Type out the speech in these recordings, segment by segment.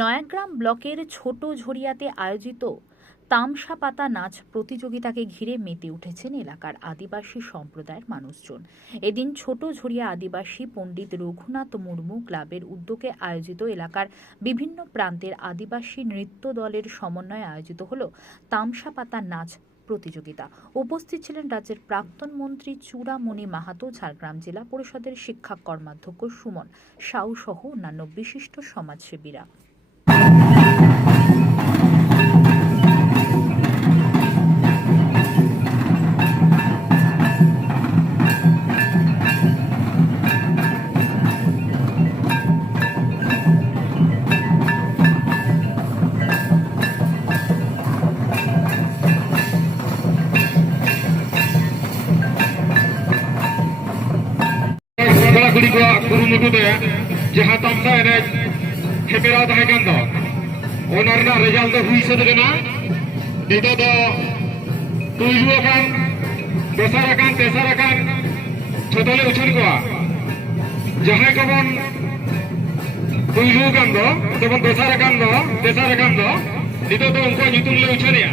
নয়াগ্রাম ব্লকের ছোট ঝরিয়াতে আয়োজিত তামসা পাতা নাচ প্রতিযোগিতাকে ঘিরে মেতে উঠেছেন এলাকার আদিবাসী সম্প্রদায়ের মানুষজন। এদিন ছোট ঝরিয়া আদিবাসী পণ্ডিত রঘুনাথ মুর্মু ক্লাবের উদ্যোগে আয়োজিত এলাকার বিভিন্ন প্রান্তের আদিবাসী নৃত্য দলের সমন্বয়ে আয়োজিত হল তামসা পাতা নাচ প্রতিযোগিতা। উপস্থিত ছিলেন রাজ্যের প্রাক্তন মন্ত্রী চূড়ামণি মাহাতো, ঝাড়গ্রাম জেলা পরিষদের শিক্ষা কর্মাধ্যক্ষ সুমন সাউ সহ অন্যান্য বিশিষ্ট সমাজসেবীরা। ᱠᱚᱲᱟᱼᱠᱩᱲᱤ ᱠᱚᱣᱟᱜ ᱠᱩᱨᱩᱢᱩᱴᱩ ᱛᱮ ᱡᱟᱦᱟᱸ ᱛᱟᱢᱥᱟ ᱮᱱᱮᱡ ᱦᱮᱯᱨᱟᱣ ᱛᱟᱦᱮᱸ ᱠᱟᱱ ᱫᱚ ᱚᱱᱟ ᱨᱮᱱᱟᱜ ᱨᱮᱡᱟᱞᱴ ᱫᱚ ᱦᱩᱭ ᱥᱟᱹᱛ ᱞᱮᱱᱟ ᱱᱤᱛᱚᱜ ᱫᱚ ᱯᱩᱭᱞᱩ ᱟᱠᱟᱱ ᱫᱚᱥᱟᱨ ᱟᱠᱟᱱ ᱛᱮᱥᱟᱨ ᱟᱠᱟᱱ ᱡᱷᱚᱛᱚ ᱞᱮ ᱩᱪᱷᱟᱹᱱ ᱠᱚᱣᱟ ᱡᱟᱦᱟᱸᱭ ᱠᱚᱵᱚᱱ ᱯᱩᱭᱞᱩ ᱟᱠᱟᱱ ᱫᱚ ᱥᱮᱵᱚᱱ ᱫᱚᱥᱟᱨ ᱟᱠᱟᱱ ᱫᱚ ᱛᱮᱥᱟᱨ ᱟᱠᱟᱱ ᱫᱚ ᱱᱤᱛᱚᱜ ᱫᱚ ᱩᱱᱠᱩᱣᱟᱜ ᱧᱩᱛᱩᱢ ᱞᱮ ᱩᱪᱷᱟᱹᱱᱮᱜᱼᱟ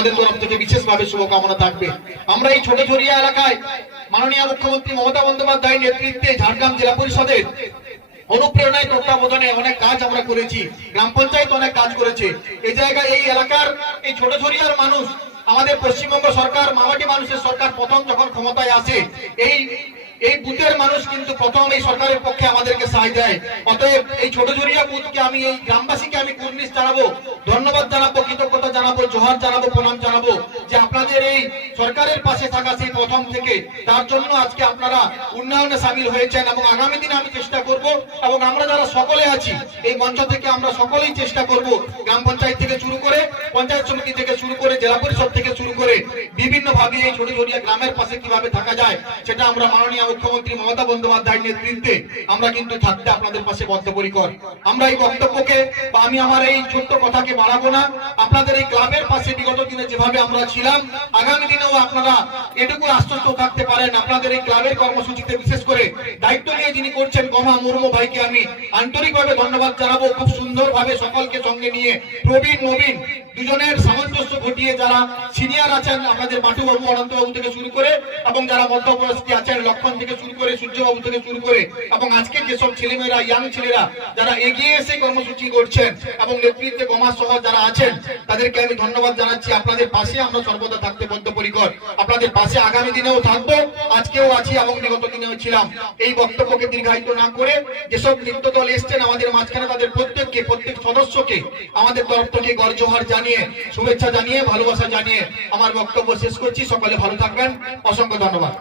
আমাদের তরফ থেকে বিশেষভাবে শুভকামনা থাকবে। আমরা এই ছোট ঝরিয়া এলাকায় মাননীয় মুখ্যমন্ত্রী মমতা বন্দ্যোপাধ্যায় নেতৃত্বে ঝাড়গ্রাম জেলা পরিষদের অনুপ্রেরণায় তত্ত্বাবধানে অনেক কাজ আমরা করেছি। গ্রাম পঞ্চায়েত অনেক কাজ করেছে। এই জায়গায়, এই এলাকার এই ছোট ঝরিয়ার মানুষ, আমাদের পশ্চিমবঙ্গ সরকার মামাটি মানুষের সরকার প্রথম যখন ক্ষমতায় আসে, এই এই বুথের মানুষ কিন্তু প্রথম এই সরকারের পক্ষে আমাদেরকে সাহায্য দেয়। অতএব এই ছোট জরিয়া বুথকে আমি, এই গ্রামবাসীকে আমি কুর্নিশ জানাব, ধন্যবাদ জানাব, কৃতজ্ঞতা জানাব, জোহার জানাব, প্রণাম জানাব যে আপনাদের এই সরকারের পাশে থাকা সেই প্রথম থেকে, তার জন্য আজকে আপনারা উন্নয়নে সামিল হয়েছেন এবং আগামী দিনে আমি চেষ্টা করব এবং আমরা যারা সকলে আছি, এই মঞ্চ থেকে আমরা সকলেই চেষ্টা করব গ্রাম পঞ্চায়েত থেকে শুরু করে, পঞ্চায়েত সমিতি থেকে শুরু করে, জেলা পরিষদ থেকে শুরু করে বিভিন্ন ভাবে এই ছোট ছোটিয়া গ্রামের পাশে কীভাবে থাকা যায়, সেটা আমরা মাননীয় মুখ্যমন্ত্রী মমতা বন্দ্যোপাধ্যায়ের নেতৃত্বে আমরা কিন্তু থাকতে আপনাদের পাশে বদ্ধপরিকর। আমরা এই বক্তব্যকে বা আমি আমার এই ছোট্ট কথাকে বাড়াবো না। আপনাদের এই ক্লাবের পাশে বিগত দিনে যেভাবে আমরা ছিলাম, আগামী দিনেও আপনারা এটুকু আশ্বস্ত থাকতে পারেন। আপনাদের এই ক্লাবের কর্মসূচিতে বিশেষ করে দায়িত্ব নিয়ে যিনি করছেন গমা মুর্মু ভাইকে আমি আন্তরিকভাবে ধন্যবাদ জানাব। খুব সুন্দরভাবে সকলকে সঙ্গে নিয়ে প্রবীণ, নবীন দুজনের সামঞ্জস্য ঘটিয়ে যারা সিনিয়র আছেন আমাদের বাটুবাবু, অনন্তবাবু থেকে শুরু করে এবং যারা মধ্যবয়স্কী আছেন, লক্ষণ থেকে শুরু করে সূর্যবাবু থেকে শুরু করে এবং আজকে যেসব ছেলেমেয়েরা ইয়াং ছেলেরা যারা এগিয়ে এসে কর্মসূচি করছেন এবং নেতৃত্বে গমাস সহ যারা আছেন, তাদেরকে আমি ধন্যবাদ জানাচ্ছি। আপনাদের পাশে আমরা সর্বদা থাকতে বদ্ধপরিকর। আপনাদের পাশে আগামী দিনেও থাকব, আজকেও আছি এবং বিগত দিনেও ছিলাম। এই বক্তব্যকে দীর্ঘায়িত না করে যেসব নৃত্য দল এসছেন, আমাদের মাঝখানে তাদের প্রত্যেককে, প্রত্যেক সদস্যকে, আমাদের তরফ থেকে গরজোহার জানিয়ে, শুভেচ্ছা জানিয়ে, ভালোবাসা জানিয়ে আমার বক্তব্য শেষ করছি। সকলে ভালো থাকবেন। অসংখ্য ধন্যবাদ।